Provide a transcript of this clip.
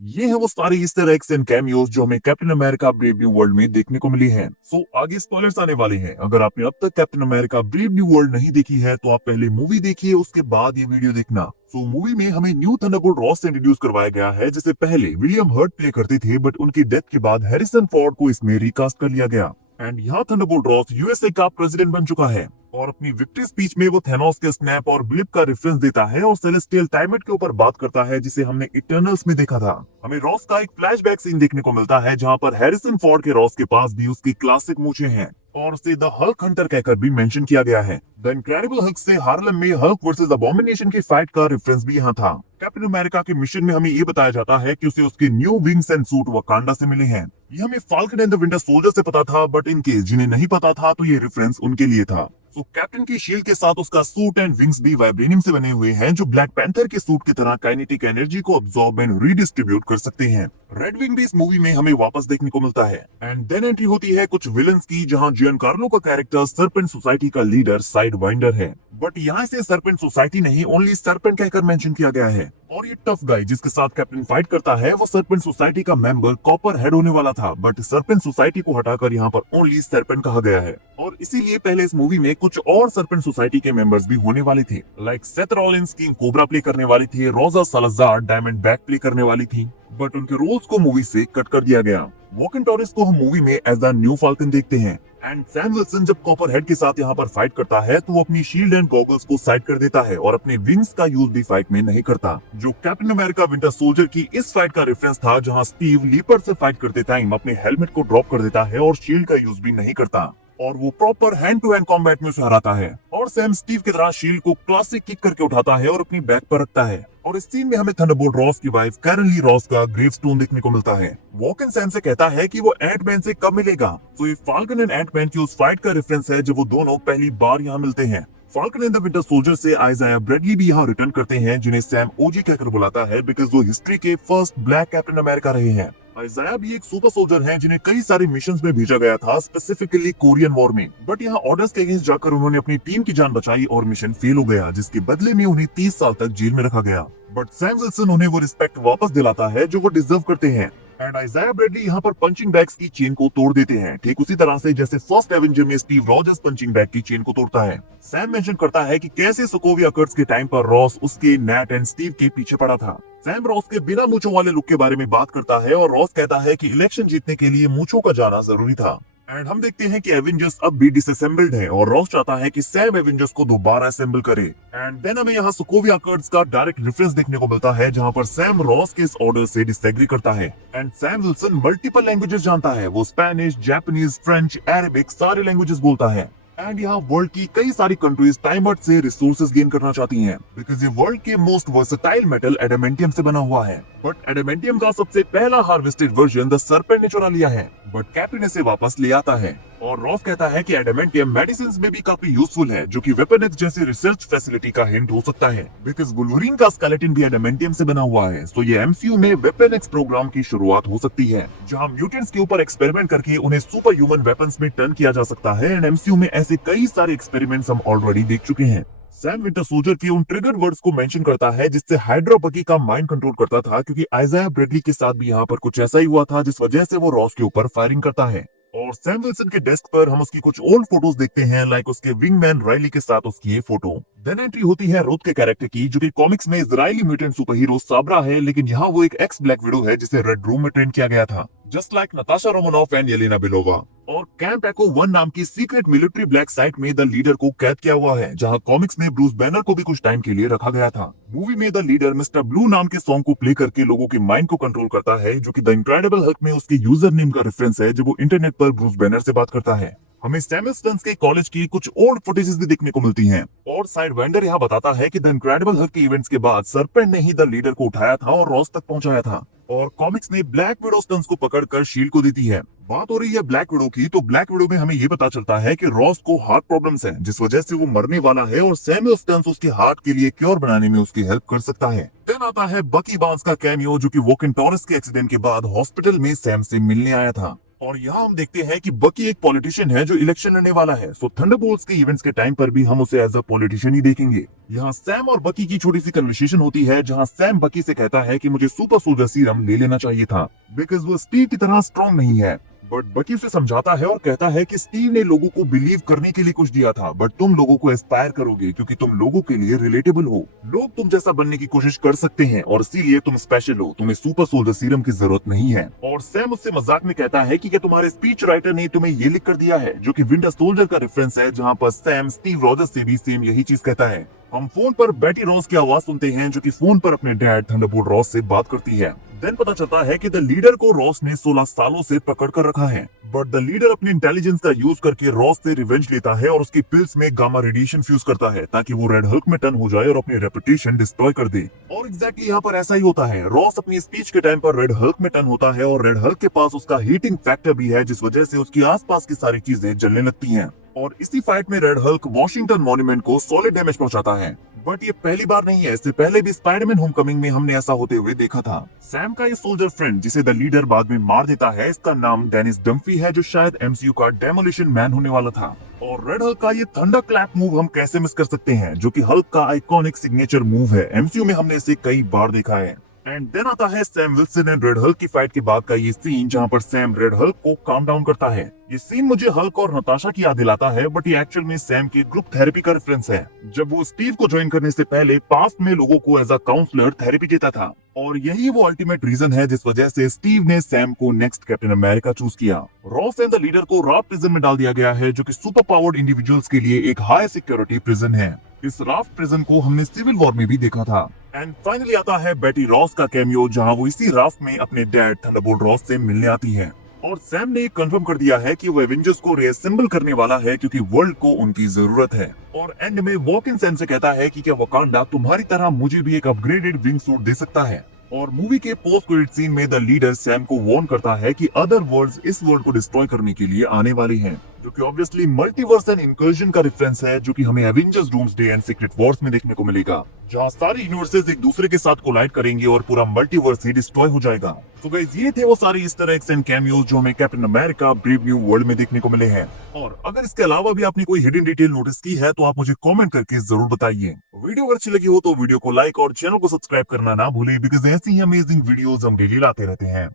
ये है वो सारे ईस्टर एग्स एंड कैमियोज जो हमें captain America brave new world में देखने को मिली हैं। सो आगे स्पॉयलर्स आने वाले हैं। अगर आपने अब तक captain America brave new world नहीं देखी है तो आप पहले मूवी देखिए, उसके बाद ये वीडियो देखना। सो मूवी में हमें न्यू थंडरबोल्ट रॉस से इंट्रोड्यूस करवाया गया है, जिसे पहले विलियम हर्ट प्ले करते थे, बट उनकी डेथ के बाद हैरिसन फोर्ड को इसमें रिकास्ट कर लिया गया। एंड यहाँ थंडरबोल्ट रॉस यूएसए का प्रेसिडेंट बन चुका है और अपनी विक्ट्री स्पीच में वो थैनोस के स्नैप और ब्लिप का रेफरेंस देता है और सेलेस्टियल टाइमेट के ऊपर बात करता है, जिसे हमने इटर्नल्स में देखा था। हमें रॉस का एक फ्लैशबैक सीन देखने को मिलता है जहां पर हैरिसन फोर्ड के रॉस के पास भी उसकी क्लासिक मूछें हैं और उसे द हल्क हंटर कहकर भी मेंशन किया गया है। द इनक्रेडिबल हल्क से हार्लम में हल्क वर्सेस अबॉमिनेशन की फाइट का रेफरेंस भी यहाँ था। कैप्टन अमेरिका के मिशन में हमें ये बताया जाता है कि उसे उसके new wings and suit Wakanda से मिले हैं। ये हमें falcon and the winter soldier से पता था, बट इन केस जिन्हें नहीं पता था तो ये रेफरेंस उनके लिए था। तो कैप्टन की शील्ड के साथ उसका सूट एंड विंग्स भी वाइब्रेनियम से बने हुए हैं, जो ब्लैक पैंथर के सूट की तरह काइनेटिक एनर्जी को अब्सॉर्ब एंड रीडिस्ट्रीब्यूट कर सकते हैं। रेड विंग भी इस मूवी में हमें वापस देखने को मिलता है। एंड देन एंट्री होती है कुछ विलन्स की, जहां जियन कार्लो का कैरेक्टर सर्पेंट सोसाइटी का लीडर साइड वाइंडर है, बट यहाँ से सर्पेंट सोसाइटी नहीं, ओनली सर्पेंट कहकर मेंशन किया गया है। और ये टफ गाय जिसके साथ कैप्टन फाइट करता है वो सर्पेंट सोसाइटी का मेंबर कॉपर हेड होने वाला था, बट सर्पेंट सोसाइटी को हटाकर यहाँ पर ओनली सर्पेंट कहा गया है। और इसीलिए पहले इस मूवी में कुछ और सर्पेंट सोसाइटी के मेंबर्स भी होने वाले थे, like Seth Rollins king cobra play करने वाली थी, रोजा सालाजार डायमंड बैक प्ले करने वाली थी, बट उनके रोल्स को मूवी से कट कर दिया गया। वॉकिन टॉरिस को हम मूवी में एज द न्यू फाल्कन देखते हैं। एंड सैम विल्सन जब कॉपर हेड के साथ यहाँ पर फाइट करता है तो वो अपनी शील्ड एंड गॉगल्स को साइड कर देता है और अपने विंग्स का यूज भी फाइट में नहीं करता, जो कैप्टन अमेरिका विंटर सोल्जर की इस फाइट का रेफरेंस था, जहाँ स्टीव लीपर्ड से फाइट करते टाइम अपने हेलमेट को ड्रॉप कर देता है और शील्ड का यूज भी नहीं करता और वो proper hand to hand combat में उसे हराता है। और सैम स्टीव की तरह शील्ड को क्लासिक किक करके उठाता है और अपनी बैक पर रखता है। और इस सीन में हमें थंडरबोल्ट रॉस की वाइफ कैरन ली रॉस का ग्रेवस्टोन देखने को मिलता है। वॉकन सैम से कहता है कि वो एंटमैन से कब मिलेगा, तो ये फाल्कन एंड एंटमैन की उस फाइट का रेफरेंस है जब वो दोनों पहली बार यहाँ मिलते हैं। Falcon and the winter soldier से आइजाया ब्रैडली भी यहाँ रिटर्न करते हैं, जिन्हें सैम ओजी कहकर बुलाता है बिकॉज वो हिस्ट्री के फर्स्ट ब्लैक कैप्टन अमेरिका रहे हैं। आइजाया भी एक सुपर सोल्जर हैं जिन्हें कई सारे मिशंस में भेजा गया था, स्पेसिफिकली कोरियन वॉर में, बट यहाँ ऑर्डर्स के अगेंस्ट जाकर उन्होंने अपनी टीम की जान बचाई और मिशन फेल हो गया, जिसके बदले में उन्हें 30 साल तक जेल में रखा गया। बट सैम विल्सन उन्हें वो रिस्पेक्ट वापस दिलाता है जो वो डिजर्व करते हैं। एंड आइजाया ब्रैडली यहाँ पर पंचिंग बैग्स की चेन को तोड़ देते हैं, ठीक उसी तरह से जैसे फर्स्ट एवेंजर में स्टीव रॉजर्स पंचिंग बैग की चेन को तोड़ता है। सैम मेंशन करता है कि कैसे सोकोविया कर्ट्स के टाइम पर रॉस उसके नैट एंड स्टीव के पीछे पड़ा था। सैम रॉस के बिना मूंछों वाले लुक के बारे में बात करता है और रॉस कहता है कि इलेक्शन जीतने के लिए मूंछों का जाना जरूरी था। एंड हम देखते हैं कि एवेंजर्स अब भी डिसअसेंबल्ड है और रॉस चाहता है कि सैम एवेंजर्स को दोबारा असेंबल करे। एंड देन हमें यहाँ सोकोविया कर्ट्स का डायरेक्ट रेफरेंस देखने को मिलता है, जहाँ पर सैम रॉस के इस ऑर्डर से डिसएग्री करता है। And Sam Wilson multiple languages जानता है, वो स्पेनिश, जापानीज, फ्रेंच, अरेबिक सारे लैंग्वेजेस बोलता है। एंड यहाँ वर्ल्ड की कई सारी कंट्रीज टाइम बर्ड से रिसोर्सेज गेन करना चाहती हैं, बिकॉज ये वर्ल्ड के मोस्ट वर्सेटाइल मेटल एडामेंटियम से बना हुआ है। बट एडामेंटियम का सबसे पहला हार्वेस्टेड वर्जन द सर्पेंट ने चुरा लिया है, बट कैप्टन इसे वापस ले आता है। और रॉस कहता है कि एडामेंटियम मेडिसिन में भी काफी यूजफुल है, जो कि वेपन एक्स जैसी रिसर्च फैसिलिटी का हिंट हो सकता है, बिकॉज वुल्वरीन का स्केलेटन भी एडामेंटियम से बना हुआ है। तो ये एमसीयू में वेपन एक्स प्रोग्राम की शुरुआत हो सकती है, जहां म्यूटेंट्स के ऊपर एक्सपेरिमेंट करके उन्हें सुपर ह्यूमन वेपन्स में टर्न किया जा सकता है। एंड एमसीयू में ऐसे कई सारे एक्सपेरिमेंट्स हम ऑलरेडी देख चुके हैं। सैम विंटर सोल्जर के उन ट्रिगर वर्ड्स को मेंशन करता है जिससे हाइड्रा बकी का माइंड कंट्रोल करता था, क्योंकि आइजाया ब्रैडली के साथ भी यहाँ पर कुछ ऐसा ही हुआ था, जिस वजह से वो रॉस के ऊपर फायरिंग करता है। और सैम विल्सन के डेस्क पर हम उसकी कुछ ओल्ड फोटोज देखते हैं, लाइक उसके विंगमैन राइली के साथ उसकी ये फोटो। देन एंट्री होती है रुथ के कैरेक्टर की, जो कि कॉमिक्स में Israeli mutant super hero Sabra है, लेकिन यहाँ वो एक एक्स ब्लैक विडो है जिसे रेड रूम में ट्रेन किया गया था, just like Natasha Romanoff and Yelena Belova. और कैंप एको 1 नाम की सीक्रेट मिलिट्री ब्लैक साइट में द लीडर को कैद किया हुआ है, जहां कॉमिक्स में ब्रूस बैनर को भी कुछ टाइम के लिए रखा गया था। मूवी में द लीडर मिस्टर ब्लू नाम के सॉन्ग को प्ले करके लोगों के माइंड को कंट्रोल करता है, जो कि द इनक्रेडिबल हल्क में उसके यूजर नेम का रेफरेंस है, जब वो इंटरनेट पर ब्रूस बैनर से बात करता है। हमें सैमुअल स्टन्स के कॉलेज की कुछ ओल्ड फुटेजेस भी देखने को मिलती हैं। और साइड वेंडर यहाँ बताता है कि द इनक्रेडिबल हल्क के इवेंट्स के बाद सर्पेंट ने ही द लीडर को उठाया था और रॉस तक पहुंचाया था। और कॉमिक्स में ब्लैक विडो स्टन्स को पकड़कर शील्ड को देती है। बात हो रही है ब्लैक विडो की, तो ब्लैक विडो में हमें ये पता चलता है कि रॉस को हार्ट प्रॉब्लम्स हैं, जिस वजह से वो मरने वाला है और सैमुअल स्टन्स उसके हार्ट के लिए क्योर बनाने में उसकी हेल्प कर सकता है। देन आता है बकी बार्न्स का कैमियो, जो कि वोकिन टॉरस के एक्सीडेंट के बाद हॉस्पिटल में सैम से मिलने आया था। और यहाँ हम देखते हैं कि बकी एक पॉलिटिशियन है जो इलेक्शन लड़ने वाला है। सो थंडरबोल्ट्स के इवेंट्स के टाइम पर भी हम उसे एज अ पॉलिटिशियन ही देखेंगे। यहाँ सैम और बकी की छोटी सी कन्वर्सेशन होती है, जहाँ सैम बकी से कहता है कि मुझे सुपर सोल्जर सीरम ले लेना चाहिए था बिकॉज वो स्टीव की तरह स्ट्रॉन्ग नहीं है। बट बकी उसे समझाता है और कहता है कि स्टीव ने लोगों को बिलीव करने के लिए कुछ दिया था, बट तुम लोगों को इंस्पायर करोगे क्योंकि तुम लोगों के लिए रिलेटेबल हो। लोग तुम जैसा बनने की कोशिश कर सकते हैं और इसीलिए तुम स्पेशल हो, तुम्हें सुपर सोल्जर सीरम की जरूरत नहीं है। और सैम उससे मजाक में कहता है कि क्या तुम्हारे स्पीच राइटर ने तुम्हें ये लिख कर दिया है, जो कि विंटर सोल्जर का रेफरेंस है, जहाँ पर सैम स्टीव रॉजर्स से भी सेम यही चीज कहता है। हम फोन पर बेटी रॉस की आवाज सुनते हैं, जो कि फोन पर अपने डैड थंडरबोल्ट रॉस से बात करती है। देन पता चलता है कि द लीडर को रॉस ने 16 सालों से पकड़ कर रखा है, बट द लीडर अपनी इंटेलिजेंस का यूज करके रॉस से रिवेंज लेता है और उसकी पिल्स में गामा रेडिएशन फ्यूज करता है ताकि वो रेड हल्क में टर्न हो जाए और अपनी रेपुटेशन डिस्ट्रॉय कर दे। और एग्जैक्टली यहाँ पर ऐसा ही होता है। रॉस अपनी स्पीच के टाइम पर रेड हल्क में टर्न होता है और रेड हल्क के पास उसका हीटिंग फैक्टर भी है, जिस वजह से उसकी आसपास की सारी चीजें जलने लगती हैं। और इसी फाइट में रेड हल्क वॉशिंगटन मॉन्यूमेंट को सॉलिड डैमेज पहुंचाता है। बट ये पहली बार नहीं है, इससे पहले भी स्पाइडरमैन होमकमिंग में हमने ऐसा होते हुए देखा था। सैम का ये सोल्जर फ्रेंड जिसे द लीडर बाद में मार देता है, इसका नाम डेनिस डम्फी है, जो शायद एमसीयू का डेमोलिशन मैन होने वाला था। और रेड हल्क का ये थंडर क्लैप मूव हम कैसे मिस कर सकते हैं, जो कि हल्क का आइकॉनिक सिग्नेचर मूव है। एमसीयू में हमने इसे कई बार देखा है। एंड देन आता है Sam Wilson and red Hulk की फाइट के बाद का ये सीन, जहाँ पर सैम रेड हल्क को काम डाउन करता है। ये सीन मुझे हल्क और नताशा की याद दिलाता है, बट ये एक्चुअल में सैम की ग्रुप थेरेपी का रेफरेंस है, जब वो स्टीव को ज्वाइन करने से पहले पास्ट में लोगों को एज अ काउंसलर थेरेपी देता था। और यही वो अल्टीमेट रीजन है जिस वजह से स्टीव ने सैम को नेक्स्ट कैप्टन अमेरिका चूज किया। रॉस एंड द लीडर को राफ्ट प्रिजन में डाल दिया गया है, जो कि सुपर पावर्ड इंडिविजुअल्स के लिए एक हाई सिक्योरिटी प्रिजन है। इस राफ्ट प्रिजन को हमने सिविल वॉर में भी देखा था। एंड फाइनली आता है बेटी रॉस का कैमियो, जहां वो इसी राफ्ट में अपने डैड थंडरबोल्ट रॉस से मिलने आती है। और सैम ने कंफर्म कर दिया है कि वो एवेंजर्स को रीअसेंबल करने वाला है, क्योंकि वर्ल्ड को उनकी जरूरत है। और एंड में वॉक इन सैम से कहता है कि क्या वकांडा तुम्हारी तरह मुझे भी एक अपग्रेडेड विंग सूट दे सकता है। और मूवी के पोस्ट क्रेडिट सीन में द लीडर सैम को वार्न करता है कि अदर वर्ल्ड्स इस वर्ल्ड को डिस्ट्रॉय करने के लिए आने वाले हैं, जो कि ऑब्वियसली मल्टीवर्स एंड इंकर्जन का रेफरेंस है, जो कि हमें Avengers doomsday and secret Wars में देखने को मिलेगा, जहां सारे यूनिवर्सेस एक दूसरे के साथ कोलाइड करेंगे और पूरा मल्टीवर्स ही डिस्ट्रॉय हो जाएगा। तो गाइस, ये थे वो सारे ईस्टर एग्स एंड कैमियोज जो हमें captain America brave new world में देखने को मिले हैं। और अगर इसके अलावा भी आपने कोई हिडन डिटेल नोटिस की है तो आप मुझे कमेंट करके जरूर बताइए। वीडियो अगर अच्छी लगी हो तो वीडियो को लाइक और चैनल को सब्सक्राइब करना ना भूले, बिकॉज ऐसी ही अमेजिंग वीडियोस हम डेली लाते रहते हैं।